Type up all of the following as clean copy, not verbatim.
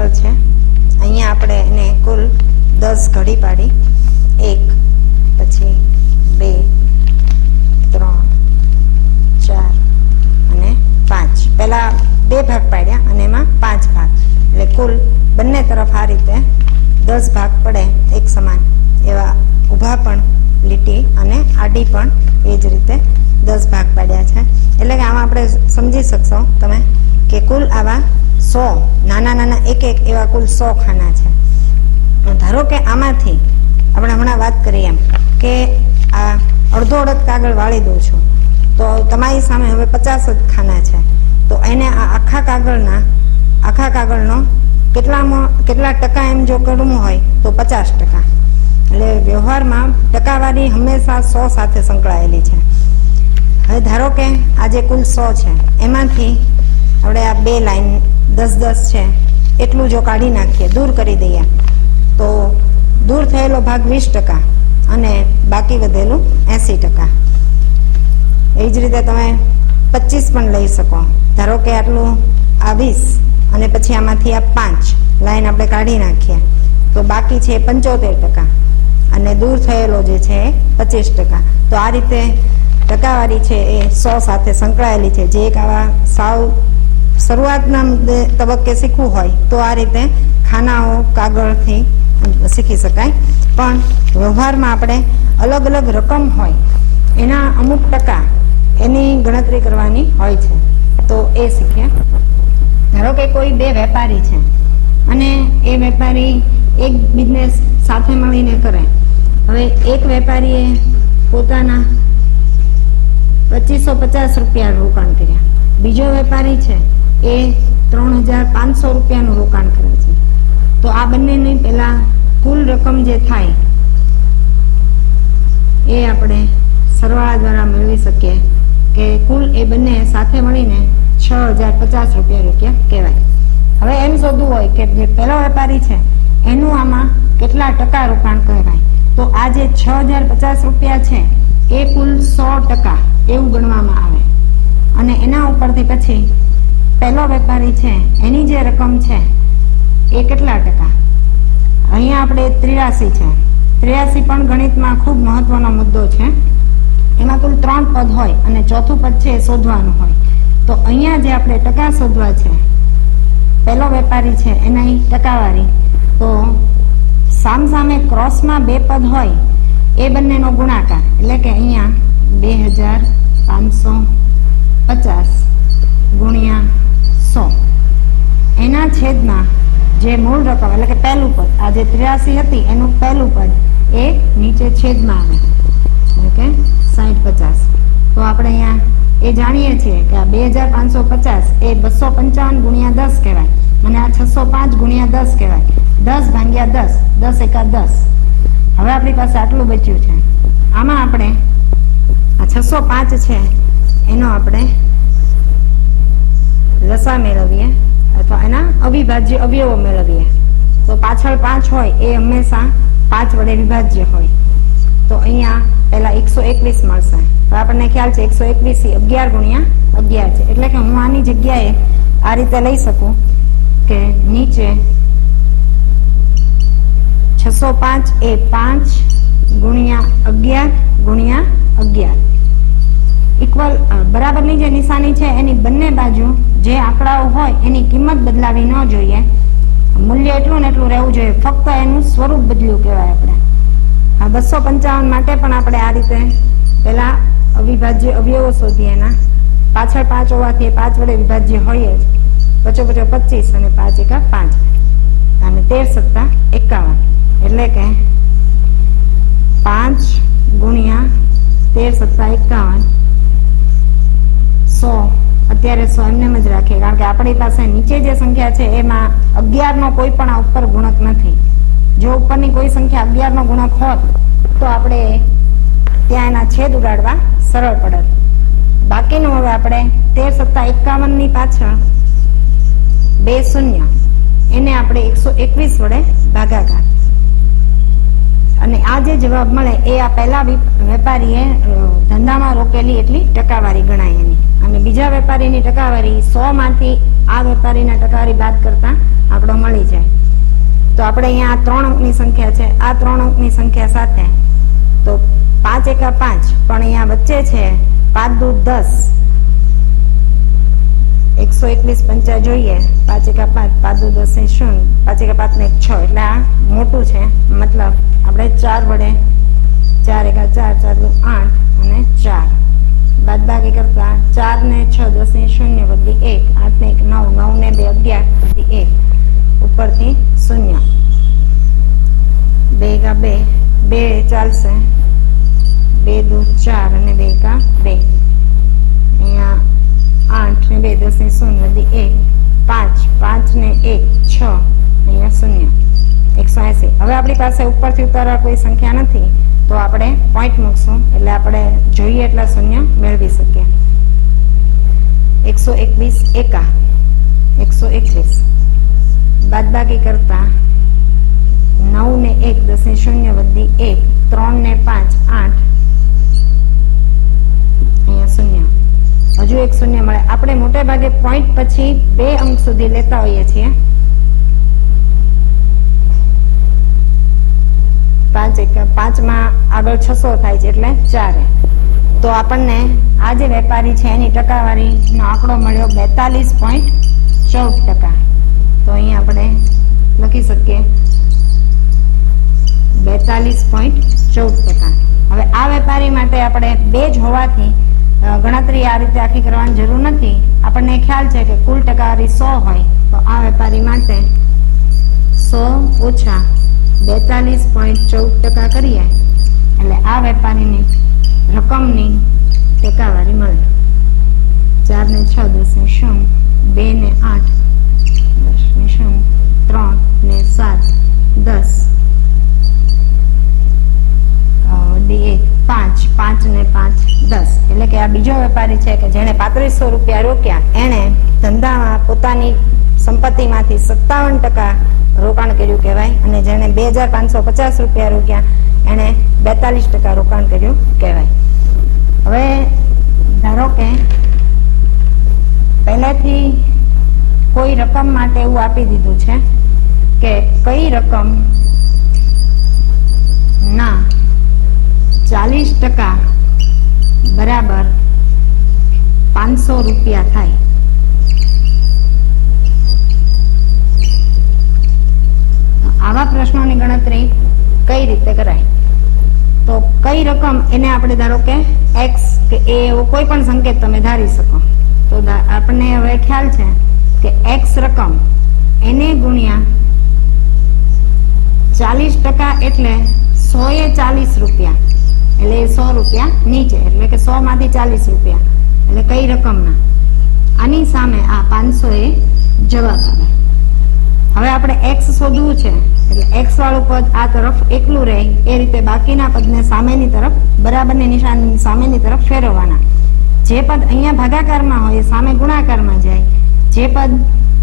આગળ છે અહીંયા આપણે એને કુલ 10 ઘડી પાડી 1 પછી 2 3 4 અને 5 પહેલા 2 ભાગ પાડ્યા અને એમાં 5 ભાગ એટલે કુલ બંને તરફ આ રીતે 10 ભાગ પડે એક સમાન એવા ઊભા પણ લીટી અને આડી પણ એ જ રીતે 10 ભાગ પાડ્યા છે એટલે કે આમાં આપણે સમજી શકશો તમે કે કુલ આવા 100 નાના નાના એક એક એવા કુલ 100 ખાના છે ધારો કે આમાંથી આપણે હમણાં વાત કરી એમ કે આ અડધો અડધ કાગળ વાળી દઉં છું તો તમારી સામે હવે 50 જ ખાના છે તો એને આ આખા કાગળનો કેટલા ટકા એમ જો કરવું હોય તો 50%. એટલે વ્યવહારમાં ટકાવારી હંમેશા 100 સાથે સંકળાયેલી છે. હવે ધારો કે આ જે કુલ 100 છે એમાંથી આપણે આ 2 લાઈન 10-10 છે એટલું જો કાઢી નાખીએ, દૂર કરી દઈએ તો દૂર થયેલો ભાગ 20% અને બાકી વધેલું 80%. એ જ રીતે તમે 25 પણ લઈ શકો. ધારો કે આટલું આ 20 અને પછી આમાંથી આ 5 લાઈન આપણે કાઢી નાખીએ તો બાકી છે 75% અને દૂર થયેલો જે છે એ 25%. તો આ રીતે ટકાવારી છે એ 100 સાથે સંકળાયેલી છે. જે એક આવા સાવ શરૂઆતના તબક્કે શીખવું હોય તો આ રીતે ખાનાઓ કાગળથી શીખી શકાય. પણ વ્યવહારમાં આપણે અલગ અલગ રકમ હોય એના અમુક ટકા એની ગણતરી કરવાની હોય છે તો એ શીખીએ. ધારો કે કોઈ 2 વેપારી છે અને એ વેપારી એક બિઝનેસ સાથે મળીને કરે. હવે એક વેપારીએ પોતાના 2550 રૂપિયા રોકાણ કર્યા, બીજો વેપારી છે એ 3500 રૂપિયાનું રોકાણ કરે છે. તો આ બંનેની પેલા કુલ રકમ જે થાય એ આપણે સરવાળા દ્વારા મેળવી શકીએ કે કુલ એ બંને સાથે મળીને 6050 રૂપિયા કહેવાય. હવે એમ શોધવું હોય કે જે પહેલો વેપારી છે એનું આમાં કેટલા ટકા રોકાણ કહેવાય તો આ જે 6050 રૂપિયા છે એ કુલ 100% એવું ગણવામાં આવે અને એના ઉપરથી પછી પહેલો વેપારી છે એની જે રકમ છે એ કેટલા ટકા. અહીંયા આપણે 83 છે. 83 પણ ગણિતમાં ખૂબ મહત્વનો મુદ્દો છે. એમાં કુલ 3 પદ હોય અને ચોથું પદ છે એ શોધવાનું હોય. તો અહીંયા જે આપણે ટકા શોધવા છે, પહેલો વેપારી છે એની ટકાવારી, તો સામસામે ક્રોસમાં 2 પદ હોય એ બંનેનો ગુણાકાર એટલે કે અહીંયા 2550 ગુણ્યા 100 એના છેદમાં જે મૂળ રકમ એટલે કે પહેલું પદ આ જે 83 હતી એનું પહેલું પદ એ નીચે છેદમાં આવે ઓકે 6050. તો આપણે અહીંયા એ જાણીએ છીએ કે આ 2550 એ 255 ગુણ્યા 10 કહેવાય અને આ 605 ગુણ્યા 10 કહેવાય. 10 ભાગ્યા 10, 10 એકા 10. હવે આપણી પાસે આટલું બચ્યું છે. આમાં આપણે આ 605 છે એનો આપણે લસા મેળવીએ અથવા એના અવિભાજ્ય અવયવો મેળવીએ. તો પાછળ 5 હોય એ હંમેશા 5 વડે વિભાજ્ય હોય. તો અહીંયા પહેલા 121 મળશે. તો આપણને ખ્યાલ છે 121 11 ગુણ્યા 11 છે. એટલે કે હું આની જગ્યાએ આ રીતે લઈ શકું કે નીચે 605 એ 5 ગુણ્યા 11 ગુણ્યા 11 ઇક્વલ બરાબરની જે નિશાની છે એની બંને બાજુ જે આંકડાઓ હોય એની કિંમત બદલાવી ન જોઈએ. મૂલ્ય એટલું ને એટલું રહેવું જોઈએ, ફક્ત એનું સ્વરૂપ બદલ્યું કહેવાય. આપણે આ 255 માટે પણ આપણે આ રીતે પેલા અવિભાજ્ય અવયવો શોધીએ. એના પાછળ 5 હોવાથી 5 વડે વિભાજ્ય હોય જ. 25 25 અને 5 એકા 5 અને 13 સત્તા 51 એટલે કે 5 ગુણ્યા 13 સત્તા 51 100. અત્યારે 100 એમને જ રાખીએ કારણ કે આપણી પાસે નીચે જે સંખ્યા છે એમાં 11 નો કોઈ પણ ઉપર ગુણક નથી. જો ઉપરની કોઈ સંખ્યા 11 નો ગુણક હોત તો આપણે ત્યાં એના છેદ ઉડાડવા સરળ પડત. બાકીનું હવે આપણે 13 સત્તા 51 ની પાછળ 2 શૂન્ય એને આપણે 121 વડે ભાગાકાર અને આ જે જવાબ મળે એ આ પહેલા વેપારીએ ધંધામાં રોકેલી એટલી ટકાવારી ગણાય એની, અને બીજા વેપારીની ટકાવારી 100 માંથી આ વેપારીના ટકાવારી બાદ કરતા આંકડો મળી જાય. તો આપણે અહીંયા આ 3 અંકની સંખ્યા છે, આ 3 અંકની સંખ્યા સાથે તો 5 એકા 5, પણ અહીંયા વચ્ચે છે 5 દુ 10, 121 પંચા જોઈએ, 5 એકા 5, 5 દુ 10 એ 0, 5 એકા 5 ને 6, એટલે આ મોટું છે, મતલબ આપણે 4 વડે 4 એકા 4, 4 દુ 8 અને 4 બાદબાકી કરતા 4 ને 6 10 ને 0 વધી 1, 8 ને 1 9, 9 ને 2 11 વધી 1, ઉપરથી 0, 2 એકા 2, 2 ચાલશે, 2 દુ 4 અને 2 એકા 2, અહીંયા 8 ને 2 10 ને 0 વધી 1, 5, 5 ને 1 6, અહીંયા 0, 180. હવે આપણી પાસે ઉપરથી ઉતારવા કોઈ સંખ્યા નથી, તો આપણે પોઈન્ટ મૂકશું એટલે આપણે જોઈએ એટલા શૂન્ય મેળવી શકીએ. 121 એકા 121, બાદબાકી કરતા 9 ને 1 10 ને 0 વધી 1, 3 ને 5 8, અહીંયા 0, હજુ એક શૂન્ય મળે. આપણે મોટે ભાગે પોઈન્ટ પછી 2 અંક સુધી લેતા હોઈએ છીએ. 5 માં આગળ 600 થાય છે એટલે 4, તો આપણને આ જે વેપારી છે એની ટકાવારીનો આંકડો મળ્યો 42.14%. તો અહીંયા આપણે લખી શકીએ 42.14%. હવે આ વેપારી માટે આપણે 2 જ હોવાથી ગણતરી આ રીતે આખી કરવાની જરૂર નથી. આપણને ખ્યાલ છે કે કુલ ટકાવારી 100 હોય, તો આ વેપારી માટે 100 ઓછા 42.14% કરીએ એટલે આ વેપારીની રકમની ટકાવારી મળે. 4 ને 6 10 ને 0, 2 ને 8 10 ને 0, 3 ને 7 10 વધી 1 5, 5 ને 5 10, એટલે કે આ બીજો વેપારી છે કે જેણે 3500 રૂપિયા રોક્યા, એણે ધંધામાં પોતાની સંપત્તિમાંથી 57% રોકાણ કર્યું કહેવાય, અને જેણે 2550 રૂપિયા રોક્યા એણે 42% રોકાણ કર્યું કહેવાય. હવે ધારો કે પહેલાથી કોઈ રકમ માટે એવું આપી દીધું છે કે કઈ રકમ ના 40% બરાબર 500 રૂપિયા થાય. આવા પ્રશ્નોની ગણતરી કઈ રીતે કરાય? તો કઈ રકમ, એને આપણે ધારો કે x કે a એવો કોઈ પણ સંકેત તમે ધારી શકો. તો આપણને હવે ખ્યાલ છે કે x રકમ એને ગુણ્યા 40% એટલે 100 એ 40 રૂપિયા, એટલે 100 રૂપિયા નીચે, એટલે કે 100 માંથી 40 રૂપિયા, એટલે કઈ રકમના. આની સામે આ 500 એ જવાબ આવે. હવે આપણે x શોધવું છે એટલે x વાળું પદ આ તરફ એકલું રહે એ રીતે બાકીના પદને સામેની તરફ, બરાબરની નિશાની સામેની તરફ ફેરવવાના. જે પદ અહીંયા ભાગાકારમાં હોય એ સામે ગુણાકારમાં જાય, જે પદ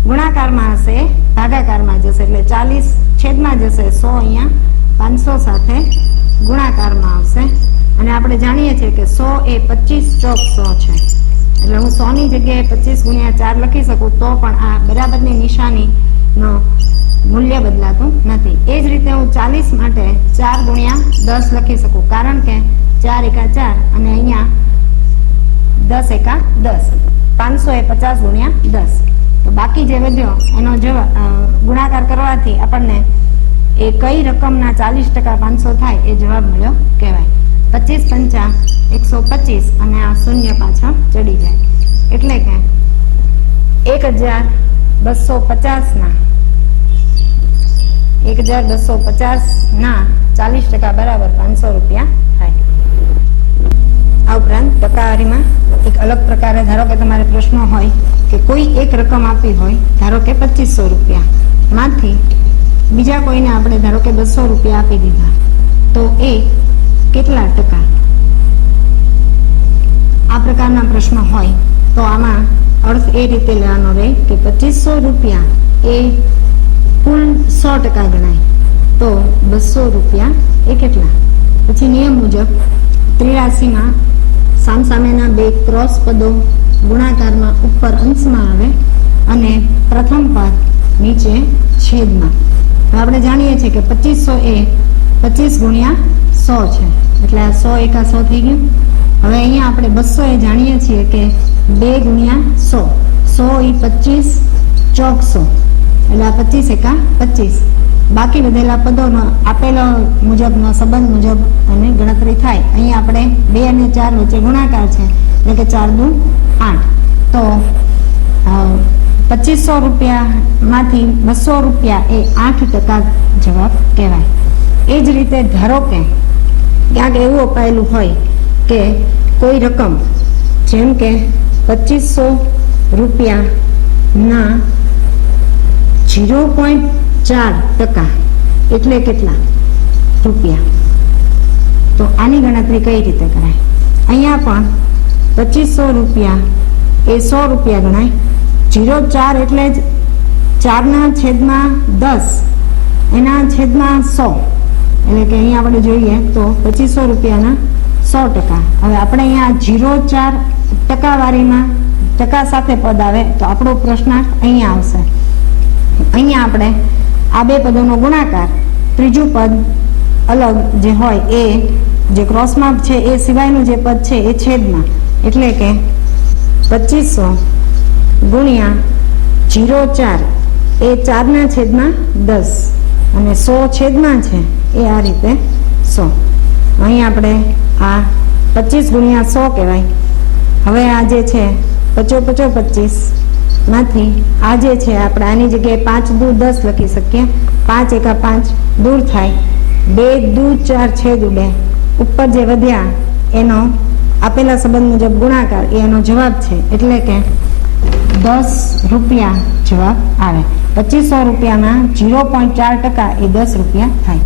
ગુણાકારમાં હશે ભાગાકારમાં જશે, એટલે 40 છેદમાં જશે, 100 અહીંયા 500 સાથે ગુણાકારમાં આવશે. અને આપણે જાણીએ છીએ કે 100 એ 25 ચોક 100 છે, એટલે હું 100 ની જગ્યાએ 25 ગુણ્યા 4 લખી શકું તો પણ આ બરાબરની નિશાની નો મૂલ્ય બદલાતું નથી. એ જ રીતે હું 40 માટે 4 ગુણ્યા 10 લખી શકું, કારણ કે 4 એકા 4 અને અહીંયા 10 એકા 10, 500 એ 50 ગુણ્યા 10. તો બાકી જે વધ્યો એનો જવાબ ગુણાકાર કરવાથી આપણને એ કઈ રકમના 40% 500 થાય એ જવાબ મળ્યો કહેવાય. 25 પંચા 125 અને આ શૂન્ય પાછળ ચડી જાય, એટલે કે 1250 ના 40% બરાબર 500 રૂપિયા થાય. આ ઉપરાંત ટકાવારીમાં એક અલગ પ્રકારે, ધારો કે તમારે પ્રશ્નો હોય કે કોઈ એક રકમ આપી હોય, ધારો કે 2500 રૂપિયા માંથી બીજા કોઈને આપણે ધારો કે 200 રૂપિયા આપી દીધા, તો એ કેટલા ટકા? આ પ્રકારના પ્રશ્નો હોય તો આમાં અર્થ એ રીતે લેવાનો રહે કે 2500 રૂપિયા એ કુલ 100% ગણાય, તો 200 રૂપિયા એ કેટલા? પછી નિયમ મુજબ 83માં સામસામેના બે ક્રોસ પદો ગુણાકારમાં ઉપર અંશમાં આવે અને પ્રથમ પદ નીચે છેદમાં. તો આપણે જાણીએ છીએ કે 2500 એ 25 ગુણ્યા 100 છે, એટલે આ 100 એકા 100 થઈ ગયું. હવે અહીંયા આપણે 200 એ જાણીએ છીએ કે 2 ગુણ્યા 100, 100 એ 25 ચોક 100, એટલે આ 25 એકા 25. બાકી વધેલા પદોનો આપેલો મુજબનો સંબંધ મુજબ અને ગણતરી થાય. અહીંયા આપણે 2 અને 4 વચ્ચે ગુણાકાર છે, એટલે કે 4 દુ 8. તો 2500 રૂપિયામાંથી 200 રૂપિયા એ 8% જવાબ કહેવાય. એ જ રીતે ધારો કે ક્યાંક એવું અપાયેલું હોય કે કોઈ રકમ, જેમ કે 2500 રૂપિયાના 0.4% એટલે કેટલા રૂપિયા? તો આની ગણતરી કઈ રીતે કરાય? અહીંયા પણ 2500 રૂપિયા એ 100 રૂપિયા ગણાય. 0.4 એટલે જ 4/10 એના છેદમાં 100, એટલે કે અહીંયા આપણે જોઈએ તો 2500 રૂપિયાના 100%. હવે આપણે અહીંયા 0.4 ટકાવારીમાં ટકા સાથે પદ આવે તો આપણો પ્રશ્નાર્થ અહીંયા આવશે. અહીંયા આપણે આ બે પદોનો ગુણાકાર, ત્રીજું પદ અલગ જે હોય એ જે ક્રોસમાં છે એ સિવાયનું જે પદ છે એ છેદમાં, એટલે કે 2500 ગુણ્યા 0.4 એ 4/10 અને 100 છેદમાં છે એ આ રીતે 100. અહીં આપણે આ 25 ગુણ્યા 100 કહેવાય. હવે આ જે છે 55 25 માંથી આ જે છે આપણે આની જગ્યાએ 5 દુ 10 લખી શકીએ. 5 એકા 5 દૂર થાય, 2 દુ 4 છેદ 2. ઉપર જે વધ્યા એનો આપેલા સંબંધ મુજબ ગુણાકાર એ એનો જવાબ છે, એટલે કે 10 રૂપિયા જવાબ આવે. 2500 રૂપિયાના 0.4% એ 10 રૂપિયા થાય.